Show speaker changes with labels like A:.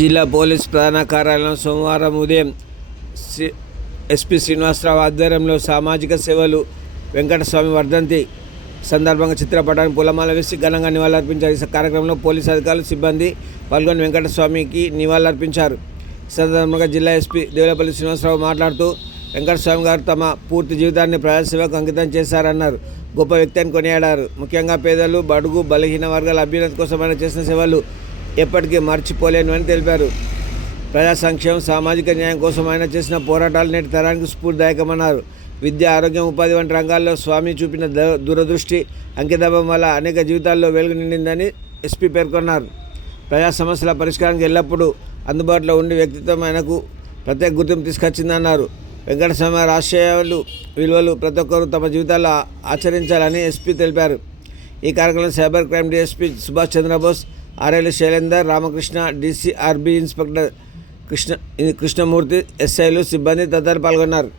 A: జిల్లా పోలీస్ ప్రధాన కార్యాలయం సోమవారం ఉదయం సి ఎస్పీ శ్రీనివాసరావు ఆధ్వర్యంలో సామాజిక సేవలు వెంకటస్వామి వర్ధంతి సందర్భంగా చిత్రపటాన్ని పూలమాల వేసి ఘనంగా నివాళులర్పించారు. ఈ కార్యక్రమంలో పోలీసు అధికారులు సిబ్బంది పాల్గొని వెంకటస్వామికి నివాళులర్పించారు. సందర్భంగా జిల్లా ఎస్పీ దేవులపల్లి శ్రీనివాసరావు మాట్లాడుతూ వెంకటస్వామి గారు తమ పూర్తి జీవితాన్ని ప్రజాసేవకు అంకితం చేశారన్నారు. గొప్ప వ్యక్తి అని కొనియాడారు. ముఖ్యంగా పేదలు బడుగు బలహీన వర్గాల అభ్యున్నతి కోసం ఆయన చేసిన సేవలు ఎప్పటికీ మర్చిపోలేనివని తెలిపారు. ప్రజా సంక్షేమం సామాజిక న్యాయం కోసం ఆయన చేసిన పోరాటాలు నేటి తరానికి స్ఫూర్తిదాయకమన్నారు. విద్య ఆరోగ్యం ఉపాధి వంటి రంగాల్లో స్వామి చూపిన ద- దూరదృష్టి అంకితభం వల్ల అనేక జీవితాల్లో వెలుగు నిండిందని ఎస్పీ పేర్కొన్నారు. ప్రజా సమస్యల పరిష్కారానికి ఎల్లప్పుడూ అందుబాటులో ఉండి వ్యక్తిత్వం ఆయనకు ప్రత్యేక గుర్తింపు తీసుకొచ్చిందన్నారు. వెంకటస్వామి గారి ఆశయాలు విలువలు ప్రతి ఒక్కరూ తమ జీవితాల్లో ఆచరించాలని ఎస్పీ తెలిపారు. ఈ కార్యక్రమంలో cyber crime DSP Subhash Chandrabose RL Shailender Ramakrishna DCRB inspector Krishna Krishnamurthy ఎస్ఐలు సిబ్బంది తదితరులు పాల్గొన్నారు.